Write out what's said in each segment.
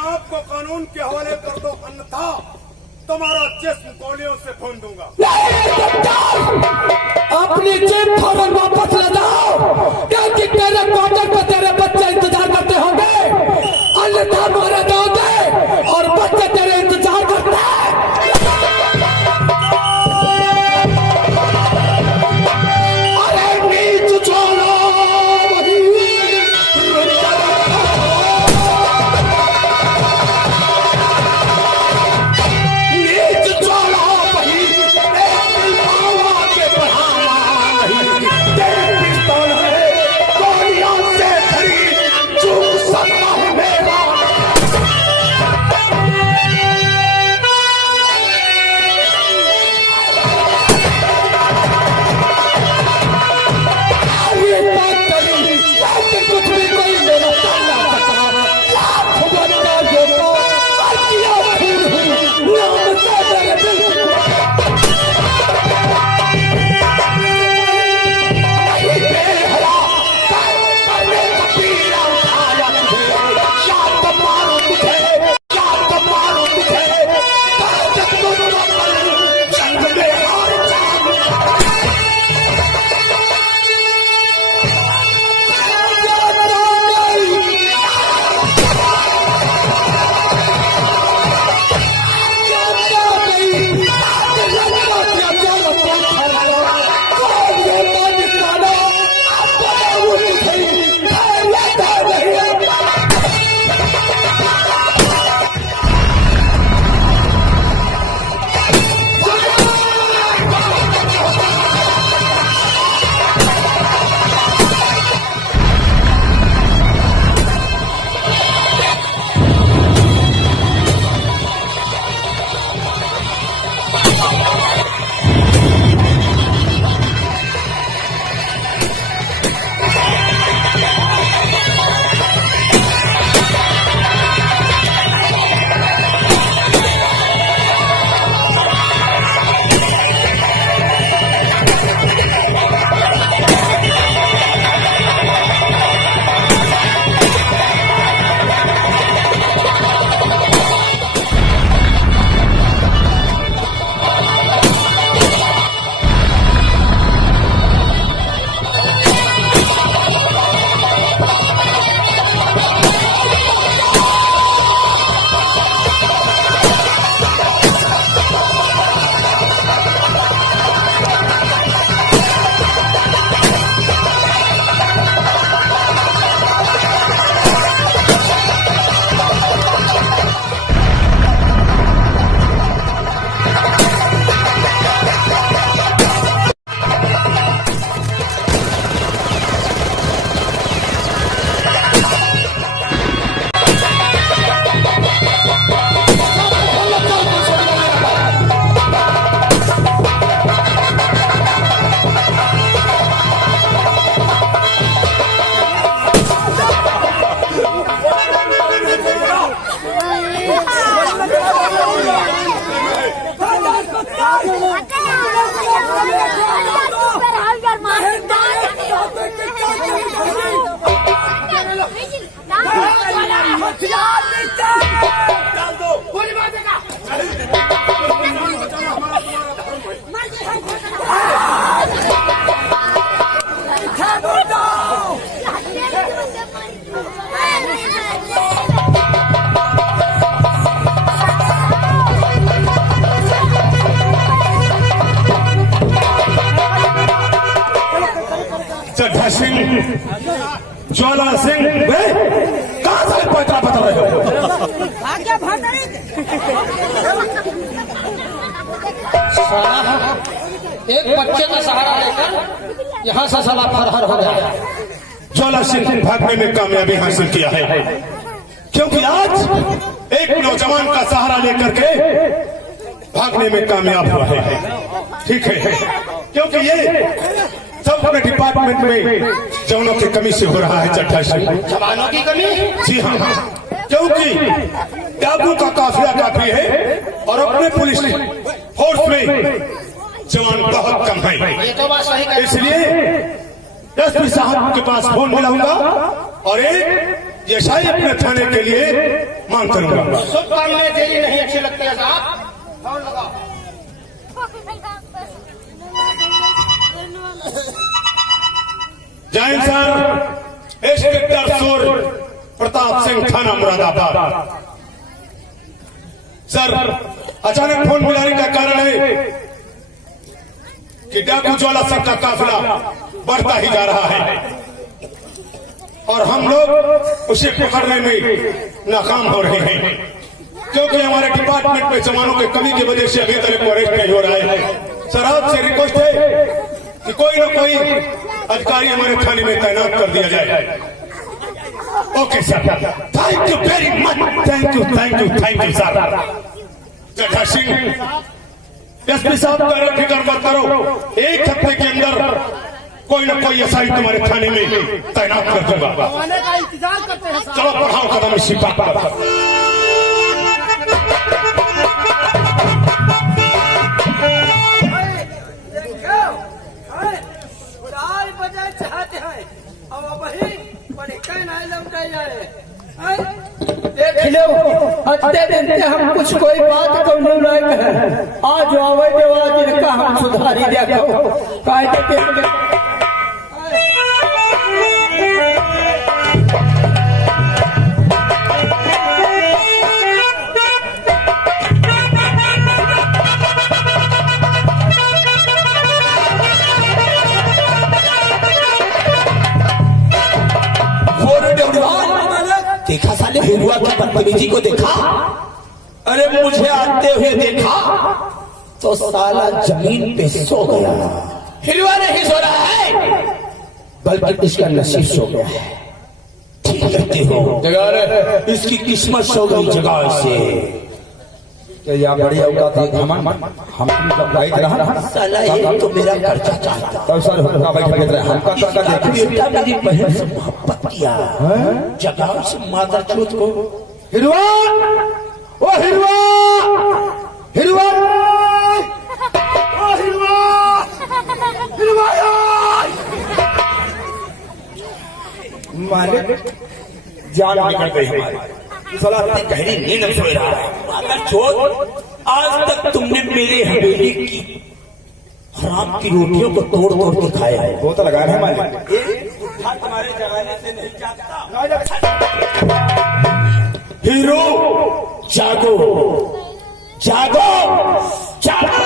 आप को कानून के हवाले कर दो, अन्यथा तुम्हारा जिस्म गोलियों से भून दूंगा। अपनी जेब फौरन वापस ले जाओ, क्योंकि तेरे क्वार्टर पर तेरे बच्चे इंतजार करते होंगे, अन्यथा मारे दोगे और बच्चे तेरे इंतजार करते हैं। अरे नीच छोड़ो ज्वाला सिंह कहाँ से पता बता रहे हो? एक बच्चे का सहारा लेकर यहाँ से साला फरहर हो गया। ज्वाला सिंह भागने में कामयाबी हासिल किया है, क्योंकि आज एक नौजवान का सहारा लेकर के भागने में कामयाब हुआ है। ठीक है, क्योंकि ये सब अपने डिपार्टमेंट में जवानों की कमी से हो रहा है। चट्टा सिंह, जवानों की कमी? जी हाँ, क्योंकि डाकू का काफिला काफी है और अपने पुलिस फोर्स में जवान बहुत कम है। ये तो बात सही है। इसलिए एसपी साहब के पास फोन मिलाऊंगा और एक एसआई अपने थाने के लिए मांग करूंगा। शुभ काम में देरी नहीं अच्छी लगती है साहब। और लगाओ। जैन सर, इंस्पेक्टर सूर प्रताप सिंह, थाना मुरादाबाद। सर, अचानक फोन मिलाने का कारण है कि डाकू ज्वाला सिंह का काफिला बढ़ता ही जा रहा है और हम लोग उसे पकड़ने में नाकाम हो रहे हैं, क्योंकि हमारे डिपार्टमेंट में जवानों की कमी की वजह से अभी तक वो अरेस्ट नहीं हो रहा है। सर, आपसे रिक्वेस्ट है कि कोई ना कोई अधिकारी हमारे थाने में तैनात कर दिया जाए। Okay sir, thank you very much, thank you sir. जटा सिंह, एसपी साहब का फिक्र मत करो, एक हफ्ते के अंदर कोई ना कोई एसआई तुम्हारे थाने में तैनात कर दूंगा। आने का इंतजार करते हैं साहब। चलो बढ़ाओ कदम इसी बात पर। चाहते हैं अब वही पढ़ नहीं लौटा जाए। देख लो, हत्ते दिन से हम कुछ कोई बात को नहीं लायक है। आज आवे देवा जिनका हम सुधारी देखो कायदे देखा साले हिरुआ की बदतमीजी को देखा। अरे मुझे आते हुए देखा तो साला जमीन पे सो गया। हिरुआ नहीं सो रहा है, बल्कि इसका नसीब सो गया है। ठीक कहते हो, इसकी किस्मत सो गई जगह से। या बड़ी औकात है हम गाइड रहा साला ये तो मेरा कर्जा चाहता। तब सर हमका बैठ के रहा हमका का देखिए बेटा मेरी बहन से मोहब्बत किया, जगह से मादर चोट को। हिरुआ, ओ हिरुआ, हिरुआ, ओ हिरुआ, हिरुआ, मालिक जान निकल गई हमारी। साला इतनी गहरी नींद में सोए रहा है। मादर चोट, आज तक तुमने मेरे हवेली की हराम की रोटियों को तोड़ तोड़ के खाया है। वो तो लगा है मालिक। तुम्हारे जमाने से नहीं जागता। हीरो जागो, जागो, जागो।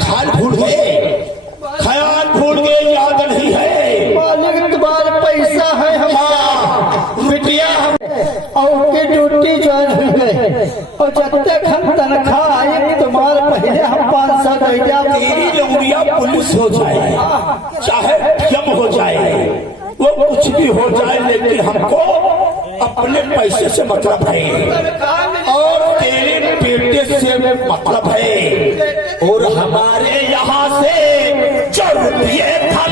ख्याल भूल गए, ख्याल भूल गए, याद नहीं है। मालिक तुम्हारा पैसा है हमारा, रुपया और की ड्यूटी ज्वाइन है और जब तक हम तनख्वाह आए तुम्हारे पहले हम 500 दे दिया। तेरी लौड़िया पुलिस हो जाए चाहे यम हो जाए, वो कुछ भी हो जाए, लेकिन हमको अपने पैसे से मतलब है और तेरे बेटे से मतलब है और हमारे यहाँ से जो रुपये था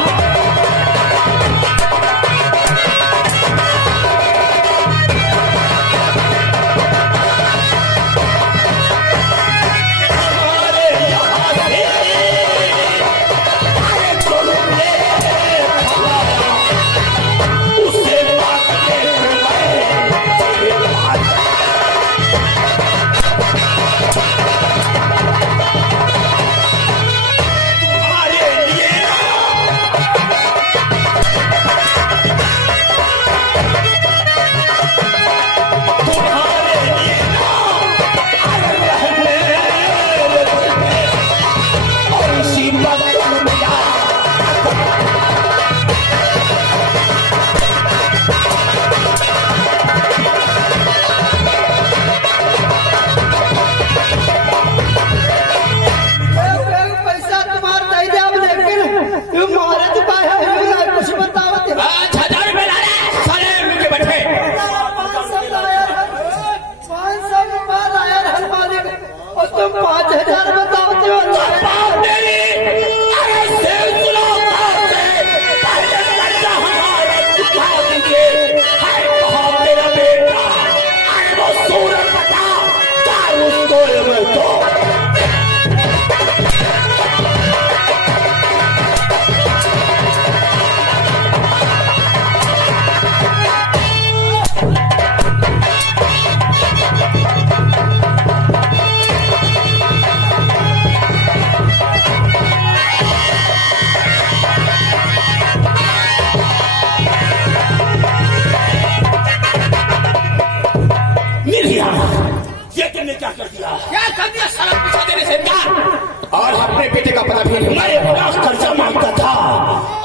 अपने बेटे का पता भी नहीं। मैं बड़ा कर्जा मांगता था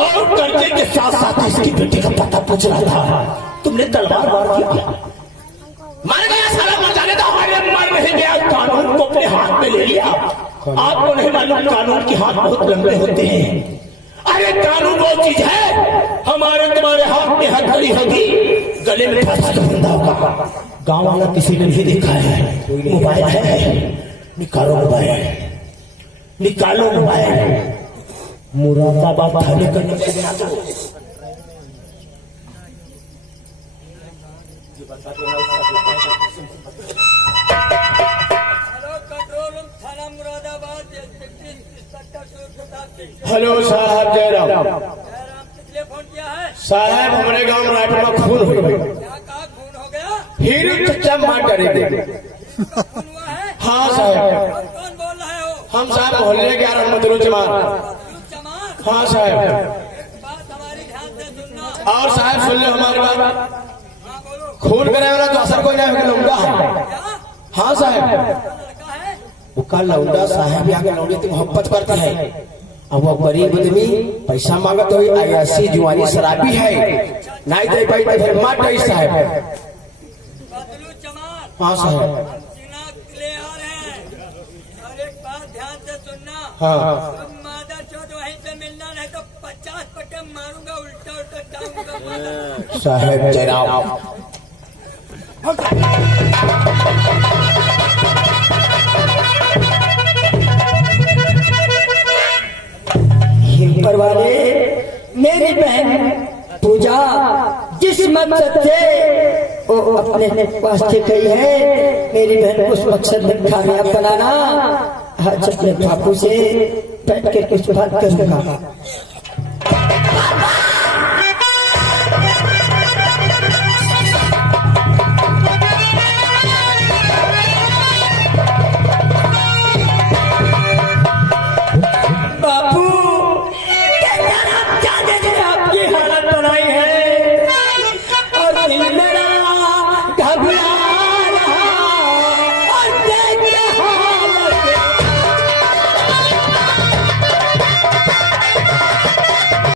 और कर्जे के साथ साथ इसकी बेटे का पता पूछ रहा था। तुमने तलवार मार दिया, मर गया साला, मर जाने दो। अरे मर नहीं गया, कानून को अपने हाथ में ले लिया। आपको नहीं मालूम कानून के हाथ बहुत लंबे होते हैं। अरे कानून वो चीज है, हमारे तुम्हारे हाथ में हथकड़ी होगी, गले में फंसा कर बंधा होगा। गाँव वाला किसी ने नहीं देखा है। मोबाइल है, निकालो मोबाइल, निकालो मोबाइल। मुरादाबाद थाने का नंबर बना दो। हेलो, कंट्रोल रूम थाना मुरादाबाद। हेलो साहब, जयराम जयराम, किस लिए फोन किया है? साहब, हमारे गांव रायपुर में खून हो गया। क्या कहा, खून हो गया? हीरो चच्चा मार डरेंगे। खून हुआ है? हाँ साहब, कौन बोल रहे हो? हम साहब मोहल्ले के मदरू जमान। चमार, हाँ साहब, बात हमारी ध्यान से सुनना। और साहब सुन लो हमारी बात। हाँ बोलो। खून करे वाला तो असर कोई नहीं, लौंडा है। क्या हाँ साहब, लड़का है? वो का लौंडा साहब यहाँ के लौंडे की मोहब्बत करता है। अब वो गरीब आदमी पैसा मांगत हो, ऐसी जुआनी शराबी है, नहीं दे पाई तो फिर मार दे साहब। बदलू चमार, हाँ साहब, हम चिनाक ले आ रहे हैं और एक बात ध्यान से सुनना। हाँ अब मादर चौथ वहीं पे मिलना, नहीं तो 50 पटे मारूंगा, उल्टा उल्टा टांगूंगा। साहब जयराम। ऊपर वाले मेरी बहन पूजा जिस मकसद से वो अपने वास्ते गई है, मेरी बहन उस मकसद में कामयाब बनाना। आज अपने बापू से बैठ कर कुछ बात करूंगा।